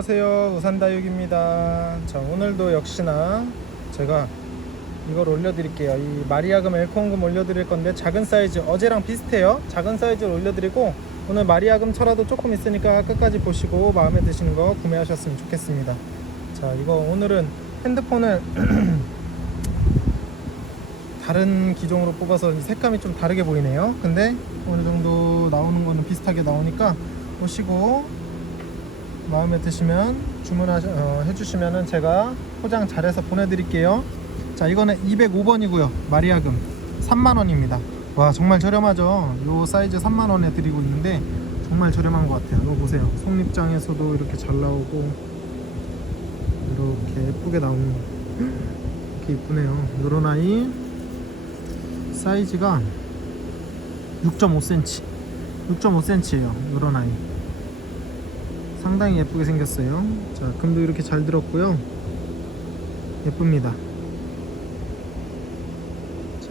안녕하세요. 우산다육입니다. 자 오늘도 역시나 제가 이걸 올려드릴게요. 이 마리아금 엘코온금 올려드릴 건데 작은 사이즈 어제랑 비슷해요. 작은 사이즈를 올려드리고 오늘 마리아금 철화도 조금 있으니까 끝까지 보시고 마음에 드시는 거 구매하셨으면 좋겠습니다. 자 이거 오늘은 핸드폰을 다른 기종으로 뽑아서 이 색감이 좀 다르게 보이네요. 근데 어느 정도 나오는 거는 비슷하게 나오니까 보시고 마음에 드시면 주문하셔 어, 해주시면은 제가 포장 잘해서 보내드릴게요. 자 이거는 205번이고요. 마리아금 3만 원입니다. 와 정말 저렴하죠. 요 사이즈 3만 원에 드리고 있는데 정말 저렴한 것 같아요. 이거 보세요. 속립장에서도 이렇게 잘 나오고 이렇게 예쁘게 나오는 이렇게 이쁘네요. 요런 아이 사이즈가 6.5cm 6.5cm예요. 요런 아이. 상당히 예쁘게 생겼어요. 자, 금도 이렇게 잘 들었고요. 예쁩니다. 자,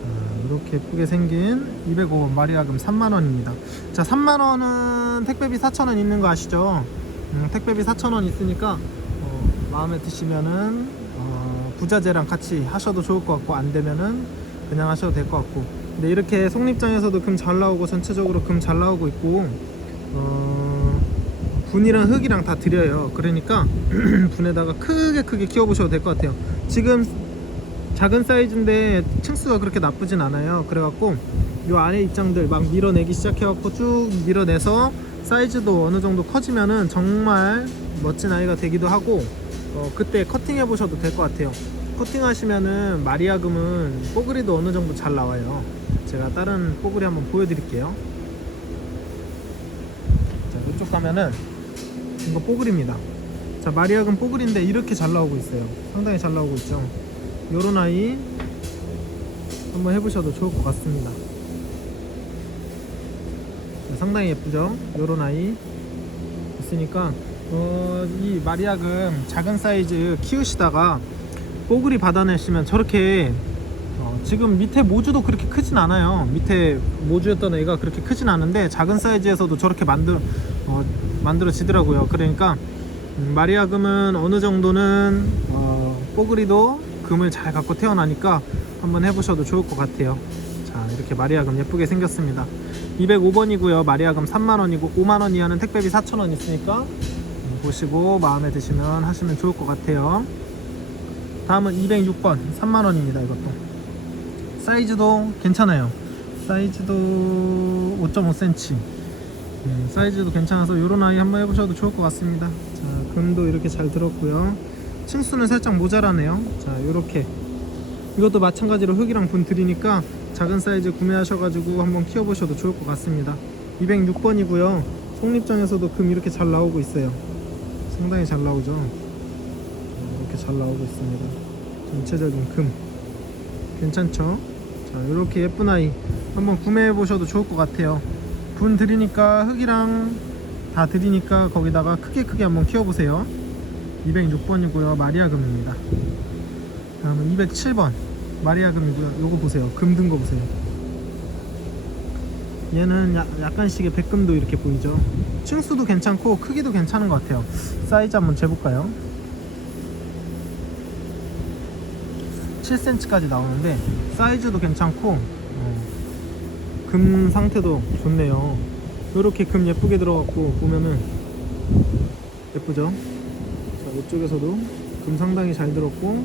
이렇게 예쁘게 생긴 205번 마리아금 3만원입니다. 자, 3만원은 택배비 4,000원 있는 거 아시죠? 음, 택배비 4,000원 있으니까, 어, 마음에 드시면은, 어, 부자재랑 같이 하셔도 좋을 것 같고, 안 되면은 그냥 하셔도 될 것 같고. 근데 이렇게 속립장에서도 금 잘 나오고, 전체적으로 금 잘 나오고 있고, 어, 분이랑 흙이랑 다 드려요. 그러니까 분에다가 크게 크게 키워보셔도 될 것 같아요. 지금 작은 사이즈인데 층수가 그렇게 나쁘진 않아요. 그래갖고 요 안에 입장들 막 밀어내기 시작해갖고 쭉 밀어내서 사이즈도 어느 정도 커지면은 정말 멋진 아이가 되기도 하고 어, 그때 커팅해 보셔도 될 것 같아요. 커팅하시면은 마리아금은 뽀글이도 어느 정도 잘 나와요. 제가 다른 뽀글이 한번 보여드릴게요. 자, 이쪽 가면은 이거 뽀글입니다. 자, 마리아금 뽀글인데 이렇게 잘 나오고 있어요. 상당히 잘 나오고 있죠. 요런 아이 한번 해보셔도 좋을 것 같습니다. 자, 상당히 예쁘죠? 요런 아이 있으니까 어, 이 마리아금 작은 사이즈 키우시다가 뽀글이 받아내시면 저렇게 어, 지금 밑에 모주도 그렇게 크진 않아요. 밑에 모주였던 애가 그렇게 크진 않은데 작은 사이즈에서도 저렇게 만들 어, 만들어지더라고요. 그러니까 음, 마리아 금은 어느 정도는 어, 뽀글이도 금을 잘 갖고 태어나니까 한번 해보셔도 좋을 것 같아요. 자 이렇게 마리아금 예쁘게 생겼습니다. 205번이고요. 마리아금 3만원이고 5만원 이하는 택배비 4천원 있으니까 음, 보시고 마음에 드시면 하시면 좋을 것 같아요. 다음은 206번 3만원입니다. 이것도 사이즈도 괜찮아요. 사이즈도 5.5cm. 네, 사이즈도 괜찮아서 이런 아이 한번 해보셔도 좋을 것 같습니다. 자, 금도 이렇게 잘 들었고요. 층수는 살짝 모자라네요. 자, 이렇게 이것도 마찬가지로 흙이랑 분 드리니까 작은 사이즈 구매하셔가지고 한번 키워보셔도 좋을 것 같습니다. 206번이고요. 속립장에서도 금 이렇게 잘 나오고 있어요. 상당히 잘 나오죠. 이렇게 잘 나오고 있습니다. 전체적인 금 괜찮죠? 자, 이렇게 예쁜 아이 한번 구매해 보셔도 좋을 것 같아요. 분 드리니까 흙이랑 다 드리니까 거기다가 크게 크게 한번 키워보세요. 206번이고요. 마리아금입니다. 다음은 207번 마리아금이고요. 요거 보세요. 금 든 거 보세요. 얘는 야, 약간씩의 백금도 이렇게 보이죠. 층수도 괜찮고 크기도 괜찮은 것 같아요. 사이즈 한번 재볼까요? 7cm까지 나오는데 사이즈도 괜찮고 어, 금 상태도 좋네요. 이렇게 금 예쁘게 들어갔고 보면은 예쁘죠? 자 이쪽에서도 금 상당히 잘 들었고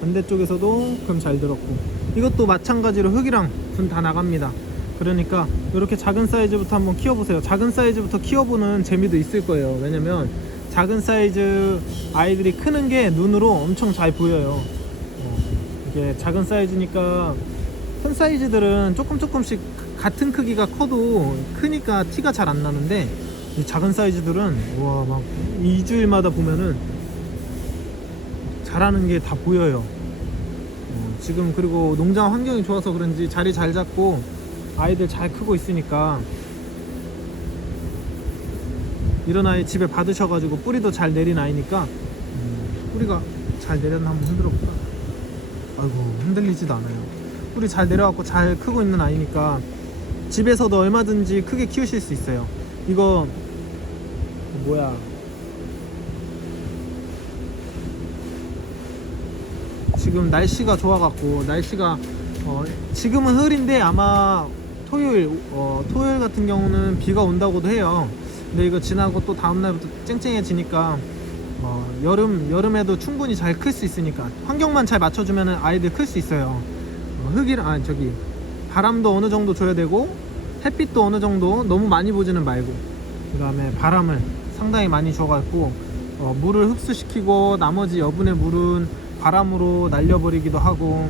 반대쪽에서도 금 잘 들었고 이것도 마찬가지로 흙이랑 분 다 나갑니다. 그러니까 이렇게 작은 사이즈부터 한번 키워보세요. 작은 사이즈부터 키워보는 재미도 있을 거예요. 왜냐면 작은 사이즈 아이들이 크는 게 눈으로 엄청 잘 보여요. 어, 이게 작은 사이즈니까 큰 사이즈들은 조금 조금씩 같은 크기가 커도 크니까 티가 잘 안 나는데 이 작은 사이즈들은 와막 2주일마다 보면은 자라는 게 다 보여요. 어, 지금 그리고 농장 환경이 좋아서 그런지 자리 잘 잡고 아이들 잘 크고 있으니까 이런 아이 집에 받으셔가지고 뿌리도 잘 내린 아이니까 음, 뿌리가 잘 내렸나 한번 흔들어 볼까? 아이고 흔들리지도 않아요. 뿌리 잘 내려갖고 잘 크고 있는 아이니까 집에서도 얼마든지 크게 키우실 수 있어요. 이거 뭐야? 지금 날씨가 좋아갖고 날씨가 어, 지금은 흐린데 아마 토요일 어, 토요일 같은 경우는 비가 온다고도 해요. 근데 이거 지나고 또 다음날부터 쨍쨍해지니까 어, 여름 여름에도 충분히 잘 클 수 있으니까 환경만 잘 맞춰주면 아이들 클 수 있어요. 어, 흙이랑 아 저기 바람도 어느 정도 줘야 되고 햇빛도 어느 정도 너무 많이 보지는 말고 그 다음에 바람을 상당히 많이 줘갖고 어, 물을 흡수시키고 나머지 여분의 물은 바람으로 날려버리기도 하고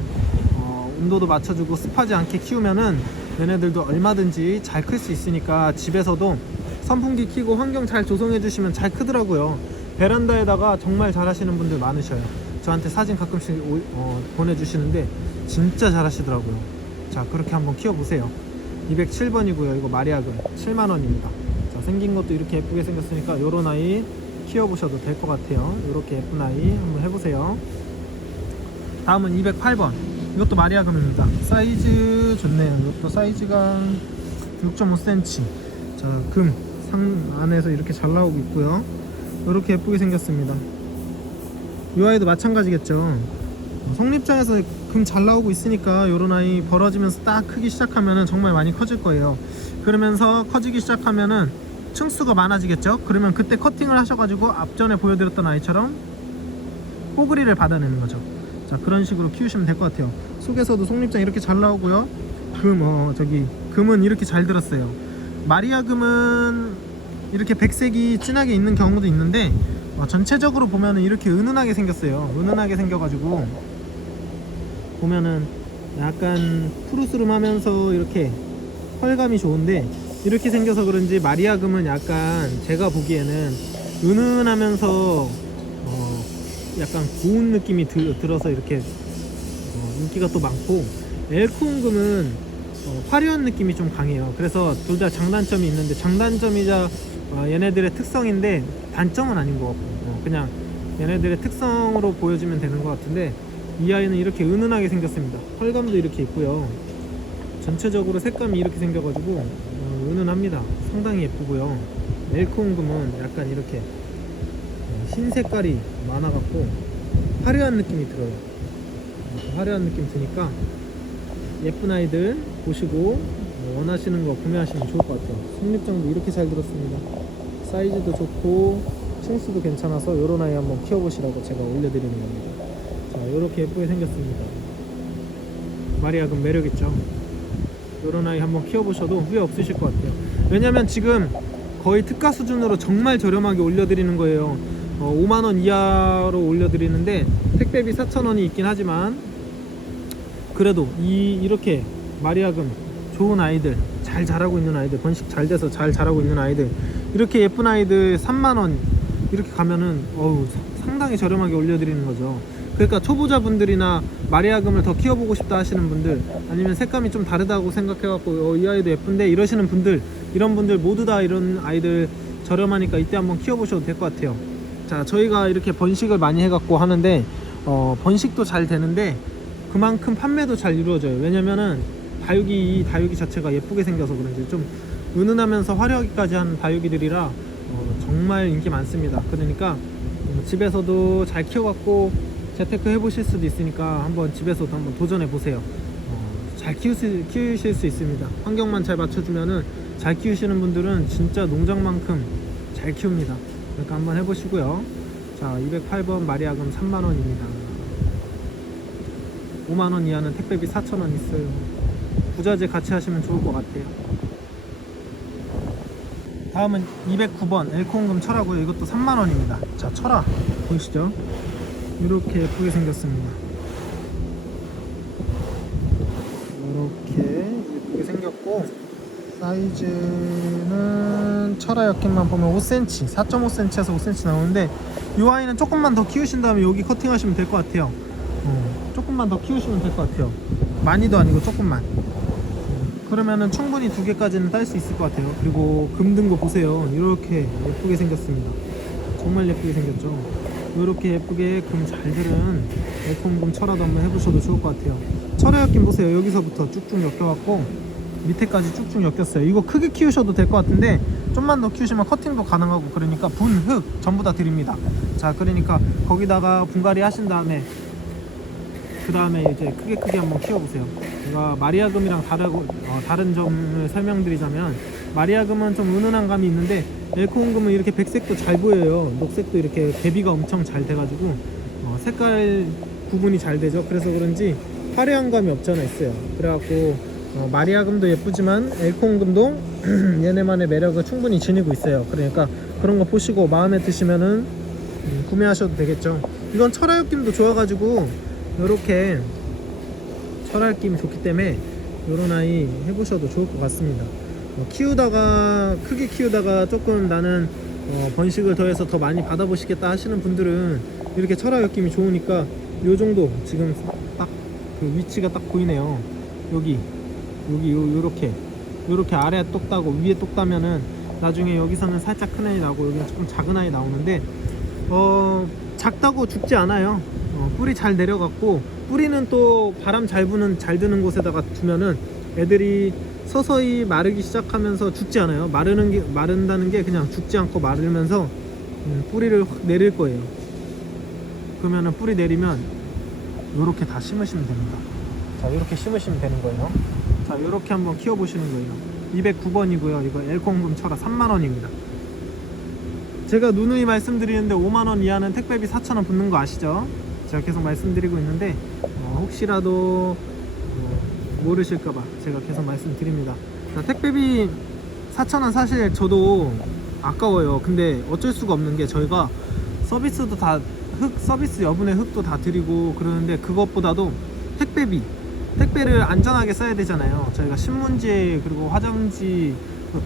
어, 온도도 맞춰주고 습하지 않게 키우면은 얘네들도 얼마든지 잘 클 수 있으니까 집에서도 선풍기 켜고 환경 잘 조성해 주시면 잘 크더라고요. 베란다에다가 정말 잘 하시는 분들 많으셔요. 저한테 사진 가끔씩 오- 어, 보내주시는데 진짜 잘 하시더라고요 자 그렇게 한번 키워보세요. 207번이고요. 이거 마리아금 7만원입니다. 자 생긴 것도 이렇게 예쁘게 생겼으니까 요런 아이 키워보셔도 될 것 같아요. 이렇게 예쁜 아이 한번 해보세요. 다음은 208번. 이것도 마리아금입니다. 사이즈 좋네요. 이것도 사이즈가 6.5cm 자금 상 안에서 이렇게 잘 나오고 있고요. 이렇게 예쁘게 생겼습니다. 이 아이도 마찬가지겠죠. 성립장에서 금 잘 나오고 있으니까 요런 아이 벌어지면서 딱 크기 시작하면은 정말 많이 커질 거예요. 그러면서 커지기 시작하면은 층수가 많아지겠죠? 그러면 그때 커팅을 하셔가지고 앞전에 보여드렸던 아이처럼 뽀글이를 받아내는 거죠. 자 그런 식으로 키우시면 될 것 같아요. 속에서도 속립장 이렇게 잘 나오고요. 금 어 저기 금은 이렇게 잘 들었어요. 마리아 금은 이렇게 백색이 진하게 있는 경우도 있는데 어, 전체적으로 보면은 이렇게 은은하게 생겼어요. 은은하게 생겨가지고 보면은 약간 푸르스름하면서 이렇게 펄감이 좋은데 이렇게 생겨서 그런지 마리아금은 약간 제가 보기에는 은은하면서 어 약간 고운 느낌이 들, 들어서 이렇게 어 인기가 또 많고 엘코온금은 어 화려한 느낌이 좀 강해요. 그래서 둘 다 장단점이 있는데 장단점이자 어 얘네들의 특성인데 단점은 아닌 것 같고 어 그냥 얘네들의 특성으로 보여주면 되는 것 같은데 이 아이는 이렇게 은은하게 생겼습니다. 펄감도 이렇게 있고요. 전체적으로 색감이 이렇게 생겨가지고 어, 은은합니다. 상당히 예쁘고요. 엘코온금은 약간 이렇게 어, 흰 색깔이 많아갖고 화려한 느낌이 들어요. 어, 화려한 느낌 드니까 예쁜 아이들 보시고 어, 원하시는 거 구매하시면 좋을 것 같아요. 속립장도 이렇게 잘 들었습니다. 사이즈도 좋고 층수도 괜찮아서 이런 아이 한번 키워보시라고 제가 올려드리는 겁니다 자 이렇게 예쁘게 생겼습니다. 마리아 금 매력있죠? 이런 아이 한번 키워보셔도 후회 없으실 것 같아요. 왜냐면 지금 거의 특가 수준으로 정말 저렴하게 올려드리는 거예요. 어, 5만원 이하로 올려드리는데 택배비 4천원이 있긴 하지만 그래도 이 이렇게 마리아금 좋은 아이들 잘 자라고 있는 아이들 번식 잘 돼서 잘 자라고 있는 아이들 이렇게 예쁜 아이들 3만원 이렇게 가면은 어우 상당히 저렴하게 올려드리는 거죠 그러니까 초보자분들이나 마리아금을 더 키워보고 싶다 하시는 분들 아니면 색감이 좀 다르다고 생각해갖고 어, 이 아이도 예쁜데 이러시는 분들 이런 분들 모두 다 이런 아이들 저렴하니까 이때 한번 키워보셔도 될 것 같아요. 자 저희가 이렇게 번식을 많이 해갖고 하는데 어, 번식도 잘 되는데 그만큼 판매도 잘 이루어져요. 왜냐면은 다육이 이 다육이 자체가 예쁘게 생겨서 그런지 좀 은은하면서 화려하기까지 하는 다육이들이라 어, 정말 인기 많습니다. 그러니까 음, 집에서도 잘 키워갖고 재테크 해보실 수도 있으니까 한번 집에서도 한번 도전해 보세요. 어, 잘 키우실, 키우실 수 있습니다. 환경만 잘 맞춰주면은 잘 키우시는 분들은 진짜 농장만큼 잘 키웁니다. 그러니까 한번 해보시고요. 자, 208번 마리아금 3만원입니다. 5만원 이하는 택배비 4천원 있어요. 부자재 같이 하시면 좋을 것 같아요. 다음은 209번 엘콩금 철하고요. 이것도 3만원입니다. 자, 철아 보이시죠? 이렇게 예쁘게 생겼습니다. 이렇게 예쁘게 생겼고 사이즈는 철화 엮임만 보면 5cm, 4.5cm에서 5cm 나오는데 이 아이는 조금만 더 키우신 다음에 여기 커팅하시면 될 것 같아요. 어, 조금만 더 키우시면 될 것 같아요. 많이도 아니고 조금만. 어, 그러면은 충분히 두 개까지는 딸 수 있을 것 같아요. 그리고 금든 거 보세요. 이렇게 예쁘게 생겼습니다. 정말 예쁘게 생겼죠. 이렇게 예쁘게 금 잘 들은 에콩금 철화도 한번 해보셔도 좋을 것 같아요. 철화 엮임 보세요. 여기서부터 쭉쭉 엮여갖고 밑에까지 쭉쭉 엮였어요. 이거 크게 키우셔도 될 것 같은데 좀만 더 키우시면 커팅도 가능하고 그러니까 분, 흙 전부 다 드립니다. 자, 그러니까 거기다가 분갈이 하신 다음에 그 다음에 이제 크게 크게 한번 키워보세요. 제가 마리아금이랑 다르고 어, 다른 점을 설명드리자면 마리아금은 좀 은은한 감이 있는데 엘코온금은 이렇게 백색도 잘 보여요. 녹색도 이렇게 대비가 엄청 잘 돼가지고 어, 색깔 구분이 잘 되죠. 그래서 그런지 화려한 감이 없지 않아 있어요. 그래갖고 어, 마리아금도 예쁘지만 엘코온금도 얘네만의 매력을 충분히 지니고 있어요. 그러니까 그런 거 보시고 마음에 드시면은 음, 구매하셔도 되겠죠. 이건 철화육김도 좋아가지고 이렇게 철화육김이 좋기 때문에 이런 아이 해보셔도 좋을 것 같습니다. 어, 키우다가 크게 키우다가 조금 나는 어, 번식을 더해서 더 많이 받아보시겠다 하시는 분들은 이렇게 철화육김이 좋으니까 요 정도 지금 딱 그 위치가 딱 보이네요. 여기 여기 요 요렇게 요렇게 아래 똑 따고 위에 똑 따면은 나중에 여기서는 살짝 큰 아이 나오고 여기는 조금 작은 아이 나오는데 어 작다고 죽지 않아요. 어, 뿌리 잘 내려갔고 뿌리는 또 바람 잘 부는 잘 드는 곳에다가 두면은 애들이 서서히 마르기 시작하면서 죽지 않아요. 마르는 게 마른다는 게 그냥 죽지 않고 마르면서 음, 뿌리를 확 내릴 거예요. 그러면은 뿌리 내리면 이렇게 다 심으시면 됩니다. 자 이렇게 심으시면 되는 거예요. 자 이렇게 한번 키워 보시는 거예요. 209번이고요. 이거 엘콩금 철화 3만 원입니다. 제가 누누이 말씀드리는데 5만 원 이하는 택배비 4천 원 붙는 거 아시죠? 제가 계속 말씀드리고 있는데 어, 혹시라도 어, 모르실까봐 제가 계속 말씀드립니다. 자, 택배비 4천 원 사실 저도 아까워요. 근데 어쩔 수가 없는 게 저희가 서비스도 다 흑 서비스 여분의 흑도 다 드리고 그러는데 그것보다도 택배비 택배를 안전하게 써야 되잖아요. 저희가 신문지 그리고 화장지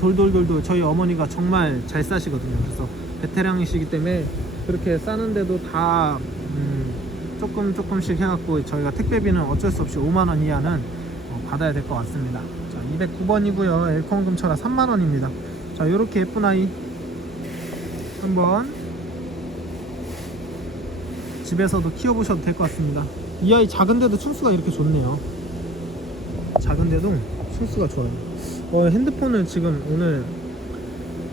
돌돌돌돌 저희 어머니가 정말 잘 싸시거든요. 그래서 베테랑이시기 때문에 그렇게 싸는데도 다 음, 조금 조금씩 해갖고 저희가 택배비는 어쩔 수 없이 5만 원 이하는 어, 받아야 될 것 같습니다. 자, 209번이고요. 엘콘금 철화 3만 원입니다. 자, 이렇게 예쁜 아이 한번 집에서도 키워보셔도 될 것 같습니다. 이 아이 작은데도 충수가 이렇게 좋네요. 작은데도 충수가 좋아요. 어, 핸드폰을 지금 오늘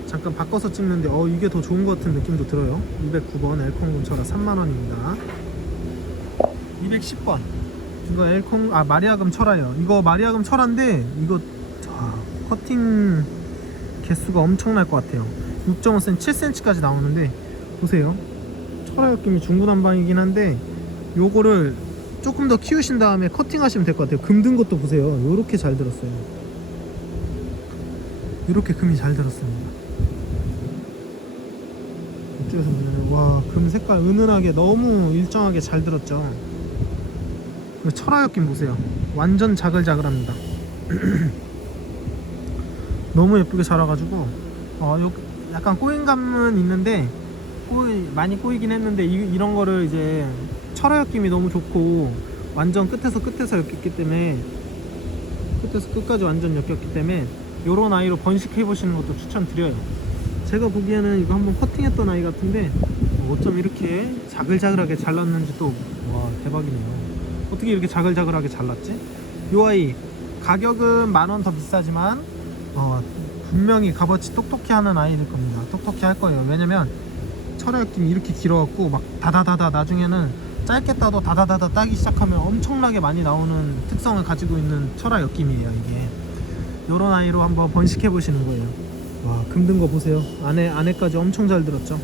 잠깐 바꿔서 찍는데 어 이게 더 좋은 것 같은 느낌도 들어요. 209번 엘콩 철화 3만 원입니다. 210번 이거 엘콩 아 마리아금 철화예요. 이거 마리아금 철화인데 이거 아, 커팅 개수가 엄청날 것 같아요. 6.5cm, 7cm까지 나오는데 보세요. 철화 느낌이 중구난방이긴 한데 요거를 조금 더 키우신 다음에 커팅하시면 될 것 같아요. 금든 것도 보세요. 요렇게 잘 들었어요. 이렇게 금이 잘 들었습니다. 이쪽에서 보면 와금 색깔 은은하게 너무 일정하게 잘 들었죠. 그리고 철화 엮임 보세요. 완전 자글자글합니다. 너무 예쁘게 자라가지고 어, 요, 약간 꼬인 감은 있는데 꼬이, 많이 꼬이긴 했는데 이, 런 거를 이제 철화 엮임이 너무 좋고 완전 끝에서 끝에서 엮였기 때문에 끝에서 끝까지 완전 엮였기 때문에 요런 아이로 번식해 보시는 것도 추천드려요 제가 보기에는 이거 한번 커팅했던 아이 같은데 어, 어쩜 이렇게 자글자글하게 잘랐는지 또 와 대박이네요 어떻게 이렇게 자글자글하게 잘랐지? 요 아이 가격은 만 원 더 비싸지만 어, 분명히 값어치 똑똑히 하는 아이일 겁니다. 똑똑히 할 거예요. 왜냐면 느낌이 이렇게 길어갖고 막 다다다다 나중에는 짧게 따도 다다다다 따기 시작하면 엄청나게 많이 나오는 특성을 가지고 있는 철화 엮임이에요 이게. 요런 아이로 한번 번식해 보시는 거예요. 와 금든 거 보세요. 안에 안에까지 엄청 잘 들었죠?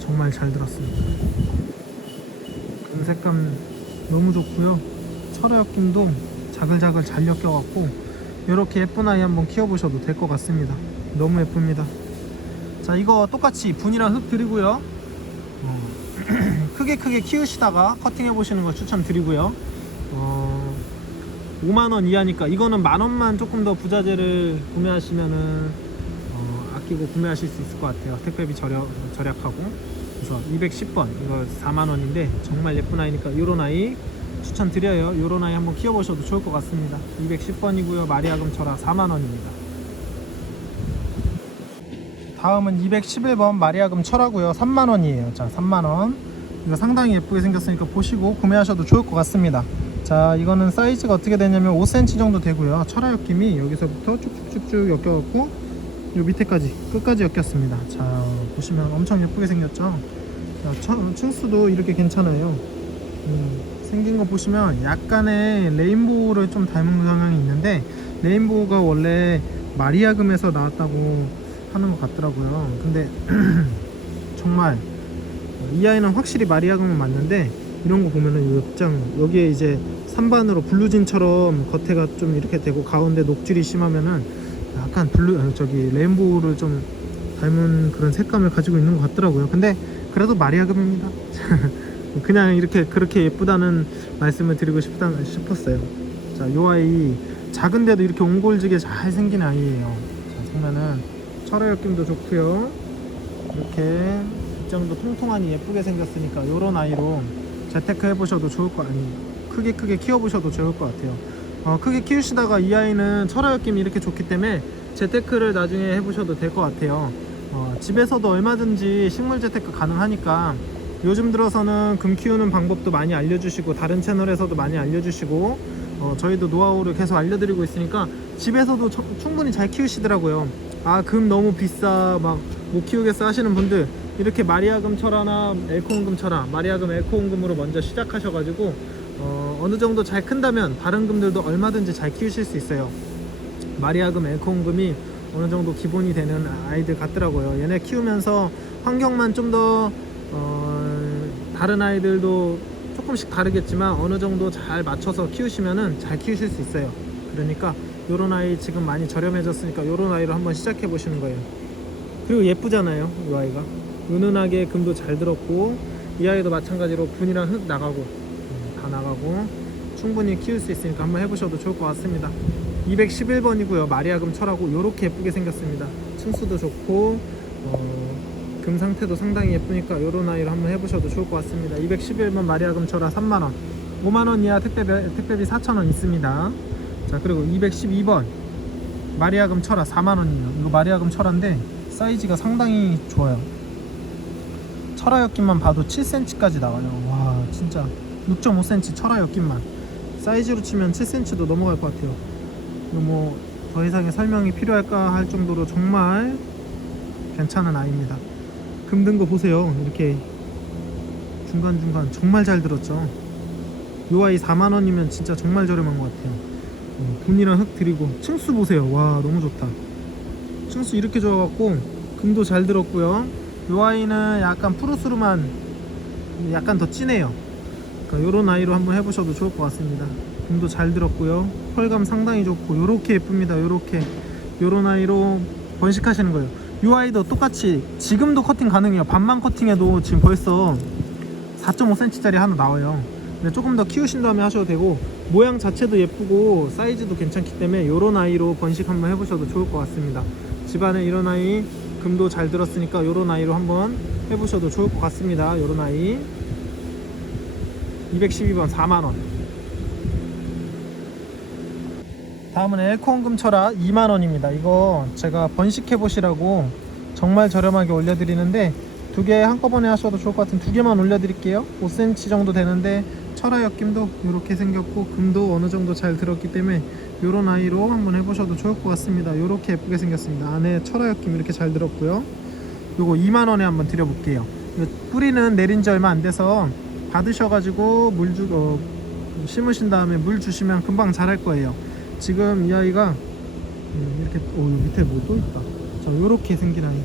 정말 잘 들었습니다 금 색감 너무 좋고요. 철화 엮임도 자글자글 잘 엮여갖고 이렇게 예쁜 아이 한번 키워보셔도 될 것 같습니다. 너무 예쁩니다. 자 이거 똑같이 분이랑 흙 드리고요. 어, 크게 크게 키우시다가 커팅해 보시는 거 추천드리고요. 어, 5만원 이하니까 이거는 만원만 조금 더 부자재를 구매하시면은 어, 아끼고 구매하실 수 있을 것 같아요. 택배비 절약, 절약하고 그래서 210번. 이거 4만원인데 정말 예쁜 아이니까 요런 아이 추천드려요. 요런 아이 한번 키워보셔도 좋을 것 같습니다. 210번이고요. 마리아 금 철화 4만원입니다. 다음은 211번 마리아 금 철하고요. 3만원이에요. 자 3만원. 이거 상당히 예쁘게 생겼으니까 보시고 구매하셔도 좋을 것 같습니다. 자 이거는 사이즈가 어떻게 되냐면 5cm 정도 되고요. 철화 엮임이 여기서부터 쭉쭉쭉쭉 엮여갖고 요 밑에까지 끝까지 엮였습니다. 자 보시면 엄청 예쁘게 생겼죠? 자, 층수도 이렇게 괜찮아요. 음, 생긴 거 보시면 약간의 레인보우를 좀 닮은 경향이 있는데 레인보우가 원래 마리아금에서 나왔다고 하는 것 같더라고요. 근데 정말 이 아이는 확실히 마리아금은 맞는데 이런 거 보면은 이 옆장 여기에 이제 산반으로 블루진처럼 겉에가 좀 이렇게 되고 가운데 녹질이 심하면은 약간 블루 아, 저기 레인보우를 좀 닮은 그런 색감을 가지고 있는 것 같더라고요. 근데 그래도 마리아금입니다. 그냥 이렇게 그렇게 예쁘다는 말씀을 드리고 싶다 싶었어요. 자, 요 아이 작은데도 이렇게 옹골지게 잘 생긴 아이예요. 자, 보면은 철의 느낌도 좋고요. 이렇게 입장도 통통하니 예쁘게 생겼으니까 요런 아이로 재테크 해보셔도 좋을 거 아니 크게 크게 키워보셔도 좋을 것 같아요. 어, 크게 키우시다가 이 아이는 느낌이 이렇게 좋기 때문에 재테크를 나중에 해보셔도 될 것 같아요. 어, 집에서도 얼마든지 식물 재테크 가능하니까 요즘 들어서는 금 키우는 방법도 많이 알려주시고 다른 채널에서도 많이 알려주시고 어, 저희도 노하우를 계속 알려드리고 있으니까 집에서도 저- 충분히 잘 키우시더라고요. 아 금 너무 비싸 막 못 키우겠어 하시는 분들 이렇게 마리아금 철화나 엘코온금 철화, 마리아금 엘코온금으로 먼저 시작하셔가지고 어, 어느 정도 잘 큰다면 다른 금들도 얼마든지 잘 키우실 수 있어요. 마리아금 엘코온금이 어느 정도 기본이 되는 아이들 같더라고요. 얘네 키우면서 환경만 좀더 어, 다른 아이들도 조금씩 다르겠지만 어느 정도 잘 맞춰서 키우시면은 잘 키우실 수 있어요. 그러니까 요런 아이 지금 많이 저렴해졌으니까 요런 아이로 한번 시작해 보시는 거예요. 그리고 예쁘잖아요, 이 아이가. 은은하게 금도 잘 들었고 이 아이도 마찬가지로 분이랑 흙 나가고 나가고 충분히 키울 수 있으니까 한번 해보셔도 좋을 것 같습니다. 211번이고요. 마리아금 철하고 이렇게 예쁘게 생겼습니다. 층수도 좋고 어, 금 상태도 상당히 예쁘니까 이런 아이로 한번 해보셔도 좋을 것 같습니다. 211번 마리아금 철화 3만 원, 5만 원 이하 택배비, 택배비 4천 원 있습니다. 자 그리고 212번 마리아금 철화 4만 원이에요. 이거 마리아금 철화인데 사이즈가 상당히 좋아요. 철화 엮임만 봐도 7cm까지 나와요. 와 진짜 6.5cm 철화 엮임만 사이즈로 치면 7cm도 넘어갈 것 같아요. 뭐 더 이상의 설명이 필요할까 할 정도로 정말 괜찮은 아이입니다. 금든거 보세요. 이렇게 중간 중간 정말 잘 들었죠. 요 아이 4만 원이면 진짜 정말 저렴한 것 같아요. 음, 분이랑 흙 드리고 층수 보세요. 와 너무 좋다. 층수 이렇게 좋아갖고 금도 잘 들었고요. 요 아이는 약간 푸르스름한 약간 더 진해요. 그러니까 요런 아이로 한번 해보셔도 좋을 것 같습니다. 금도 잘 들었고요. 펄감 상당히 좋고 요렇게 예쁩니다. 요렇게 요런 아이로 번식하시는 거예요. 요 아이도 똑같이 지금도 커팅 가능해요. 반만 커팅해도 지금 벌써 4.5cm짜리 하나 나와요. 근데 조금 더 키우신 다음에 하셔도 되고 모양 자체도 예쁘고 사이즈도 괜찮기 때문에 요런 아이로 번식 한번 해보셔도 좋을 것 같습니다. 집안에 이런 아이 금도 잘 들었으니까 요런 아이로 한번 해보셔도 좋을 것 같습니다. 요런 아이 212번 4만원. 다음은 철화 2만원입니다. 이거 제가 번식해 보시라고 정말 저렴하게 올려드리는데 두 개 한꺼번에 하셔도 좋을 것 같은 두 개만 올려드릴게요. 5cm 정도 되는데 철화 엮임도 이렇게 생겼고 금도 어느 정도 잘 들었기 때문에 요런 아이로 한번 해보셔도 좋을 것 같습니다. 요렇게 예쁘게 생겼습니다. 안에 철화 엮임 이렇게 잘 들었고요. 요거 2만원에 한번 드려볼게요 요. 뿌리는 내린 지 얼마 안 돼서 받으셔가지고 물 주, 어, 심으신 다음에 물 주시면 금방 자랄 거예요. 지금 이 아이가 음, 이렇게 오 여기 밑에 뭐 또 있다. 자 요렇게 생긴 아이.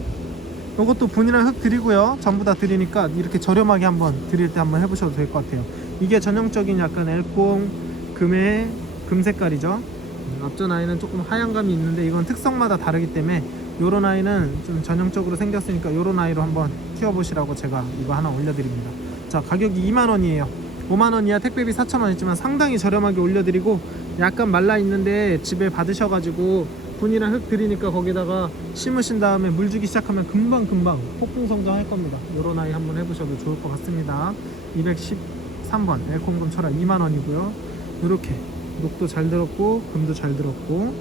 요것도 분이랑 흙 드리고요. 전부 다 드리니까 이렇게 저렴하게 한번 드릴 때 한번 해보셔도 될 것 같아요. 이게 전형적인 약간 엘콩 금의 금 색깔이죠. 음, 앞전 아이는 조금 하얀 감이 있는데 이건 특성마다 다르기 때문에 요런 아이는 좀 전형적으로 생겼으니까 요런 아이로 한번 키워보시라고 제가 이거 하나 올려드립니다. 자 가격이 2만원이에요. 5만원 이하 택배비 4천원 있지만 상당히 저렴하게 올려드리고 약간 말라있는데 집에 받으셔가지고 분이랑 흙 드리니까 거기다가 심으신 다음에 물 주기 시작하면 금방금방 폭풍 성장할 겁니다. 요런 아이 한번 해보셔도 좋을 것 같습니다. 213번 엘콩금 철화 2만원이고요. 요렇게 녹도 잘 들었고 금도 잘 들었고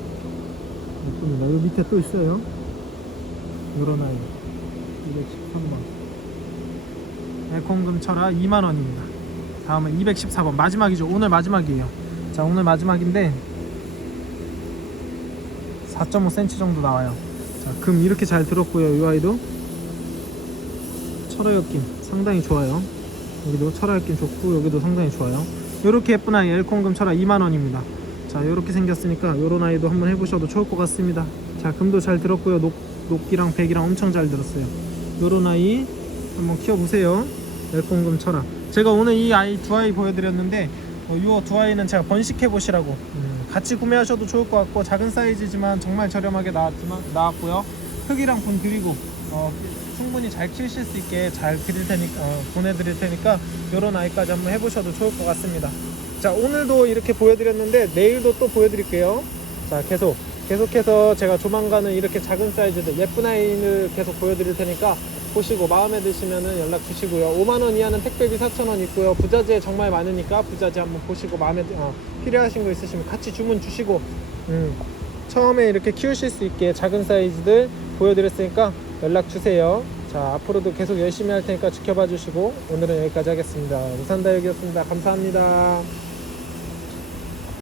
예쁩니다. 요 밑에 또 있어요. 요런 아이 213번 에콩금 철화 2만원입니다. 다음은 214번. 마지막이죠. 오늘 마지막이에요. 자 오늘 마지막인데 4.5cm 정도 나와요. 자 금 이렇게 잘 들었고요 이 아이도. 철화 엮임 상당히 좋아요. 여기도 철화 입긴 좋고 여기도 상당히 좋아요. 이렇게 예쁜 아이 엘콩금 철화 2만원입니다. 자 이렇게 생겼으니까 요런 아이도 한번 해보셔도 좋을 것 같습니다. 자 금도 잘 들었고요. 녹, 녹기랑 백이랑 엄청 잘 들었어요. 요런 아이 한번 키워보세요 엘콩금 철화 제가 오늘 이 아이 두 아이 보여드렸는데 이두 아이는 제가 번식해 보시라고 음, 같이 구매하셔도 좋을 것 같고 작은 사이즈지만 정말 저렴하게 나왔지만 나왔고요 흙이랑 분 드리고 어, 충분히 잘 키우실 수 있게 잘 드릴 테니까 어, 보내드릴 테니까 이런 아이까지 한번 해보셔도 좋을 것 같습니다. 자 오늘도 이렇게 보여드렸는데 내일도 또 보여드릴게요. 자 계속 계속해서 제가 조만간은 이렇게 작은 사이즈들 예쁜 아이를 계속 보여드릴 테니까 보시고 마음에 드시면은 연락 주시고요. 5만 원 이하는 택배비 4천 원 있고요. 부자재 정말 많으니까 부자재 한번 보시고 마음에 드- 어, 필요하신 거 있으시면 같이 주문 주시고 음, 처음에 이렇게 키우실 수 있게 작은 사이즈들 보여드렸으니까 연락 주세요. 자 앞으로도 계속 열심히 할 테니까 지켜봐 주시고 오늘은 여기까지 하겠습니다. 우산다육이었습니다. 감사합니다.